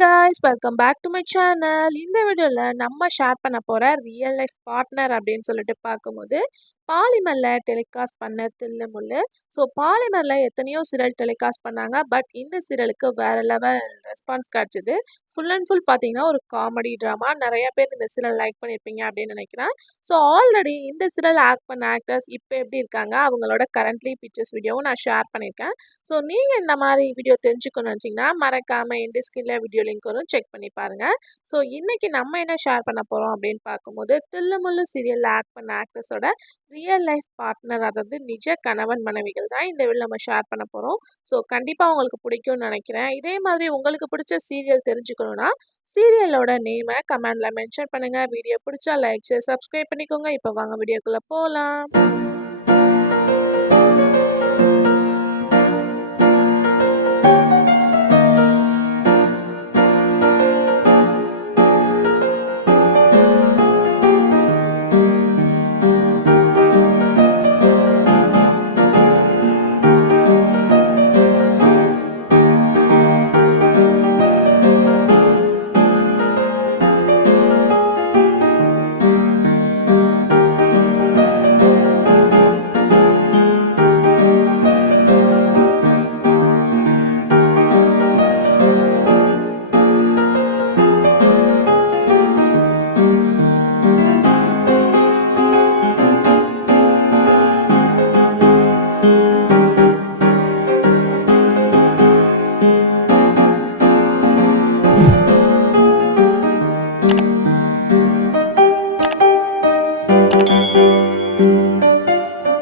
guys, welcome back to my channel. இந்த வீடியோல நம்ம ஷேர் பண்ண போற ரியல் லைஃப் பார்ட்னர் அப்படின்னு சொல்லிட்டு பார்க்கும்போது பாலிமர்ல டெலிகாஸ்ட் பண்ண தில்லு முள்ளு. ஸோ பாலிமர்ல எத்தனையோ சீரியல் டெலிகாஸ்ட் பண்ணாங்க. பட் இந்த சீரியலுக்கு வேற லெவல் ரெஸ்பான்ஸ் கிடைச்சது. ஃபுல் அண்ட் ஃபுல் பார்த்தீங்கன்னா ஒரு காமெடி ட்ராமா. நிறைய பேர் இந்த சீரியல் லைக் பண்ணியிருப்பீங்க அப்படின்னு நினைக்கிறேன். ஸோ ஆல்ரெடி இந்த சீரியல் ஆக்ட் பண்ண ஆக்டர்ஸ் இப்போ எப்படி இருக்காங்க, அவங்களோட கரண்ட்லி பிக்சர்ஸ் வீடியோவும் நான் ஷேர் பண்ணியிருக்கேன். ஸோ நீங்கள் இந்த மாதிரி வீடியோ தெரிஞ்சுக்கணும்னு வச்சிங்கன்னா மறக்காமல் இந்த ஸ்கின்ல வீடியோ லிங்க் வரும், செக் பண்ணி பாருங்கள். ஸோ இன்றைக்கி நம்ம என்ன ஷேர் பண்ண போகிறோம் அப்படின்னு பார்க்கும்போது தில்லுமுள்ளு சீரியலில் ஆக்ட் பண்ண ஆக்டர்ஸோட ரியல் லைஃப் பார்ட்னர், அதாவது நிஜ கணவன் மனைவிகள் தான் இந்த வீடியோ நம்ம ஷேர் பண்ண போகிறோம். ஸோ கண்டிப்பாக உங்களுக்கு பிடிக்கும்னு நினைக்கிறேன். இதே மாதிரி உங்களுக்கு பிடிச்ச சீரியல் தெரிஞ்சுக்கணுன்னா சீரியலோட நேமை கமெண்டில் மென்ஷன் பண்ணுங்கள். வீடியோ பிடிச்சா லைக் ஷேர் சப்ஸ்கிரைப் பண்ணிக்கோங்க. இப்போ வாங்க வீடியோக்குள்ளே போகலாம்.